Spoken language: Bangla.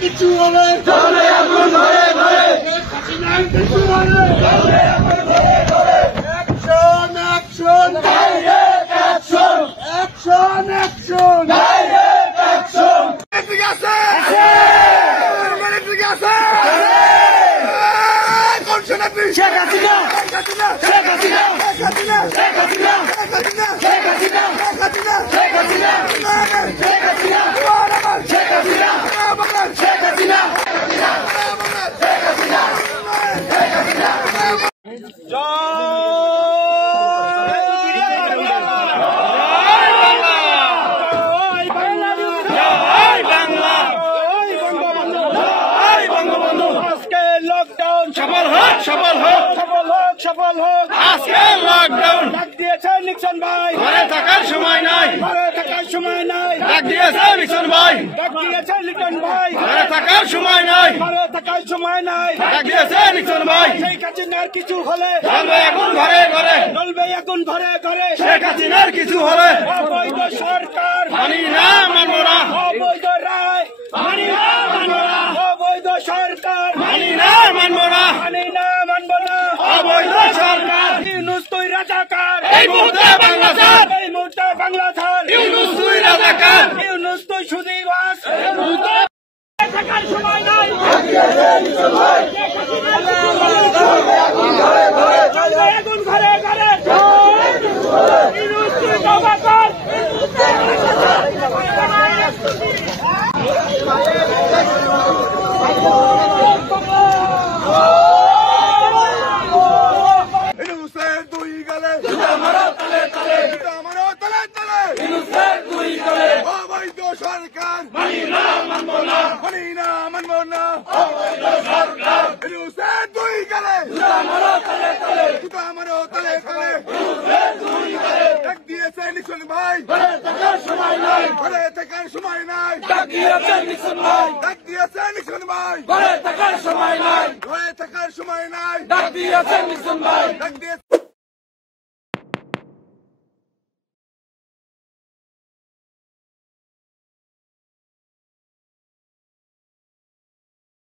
কিছু হলে চলে এখন ঘরে ঘরে হাসিনার কিছু হলে চলে এখন ঘরে ঘরে action action direct action action action direct action ঠিক আছে ঠিক আছে কোন সেনাপতি শেখ হাসিনা শেখ হাসিনা শেখ হাসিনা শেখ হাসিনা শেখ হাসিনা শেখ হাসিনা শেখ হাসিনা শেখ হাসিনা শেখ হাসিনা শেখ হাসিনা শেখ হাসিনা শেখ হাসিনা শেখ হাসিনা শেখ হাসিনা লকডাউন সফল হোক সফল হোক সফল হোক সফল হোক আজকে লকডাউন ডাক দিয়েছে নিক্সন ভাই ঘরে থাকার সময় নাই ঘরে থাকার সময় নাই ডাক দিয়েছে নিক্সন ভাই ডাক দিয়েছে লিটন ভাই ঘরে থাকার সময় নাই ঘরে থাকার সময় নাই ডাক দিয়েছে নিক্সন ভাই শেখ হাসিনার কিছু হলে চলবে এখন ঘরে ঘরে চলবে এখন ঘরে ঘরে শেখ হাসিনার কিছু হলে অবৈধ সরকার মানি না মানব না অবৈধ রায় মানি না মানব না অবৈধ সরকার মানি না মানব না মানি না মানব না অবৈধ সরকার ইউনূস তুই রাজাকার এই মুহূর্তে বাংলা ছাড় এই মুহূর্তে বাংলা ছাড় ইউনূস তুই রাজাকার ইউনূস তুই সুদীবাস এই মুহূর্তে থাকার সময় নাই এখন ঘরে ঘরে ইউনূস তুই রাজাকার সরকার মানি না মানব না মানি না মানব না অবৈধ সরকার ইউনূসের দুই গালে আমারও তলে তলে আমারও তলে তলে ইউনূসের দুই গালে ডাক দিয়েছে নিক্সন ভাই ঘরে থাকার সময় নাই ঘরে থাকার সময় নাই ডাক দিয়েছে নিক্সন ভাই ডাক দিয়েছে নিক্সন ভাই ঘরে থাকার সময় নাই ঘরে থাকার সময় নাই ডাক দিয়েছে নিক্সন ভাই ডাক দিয়েছে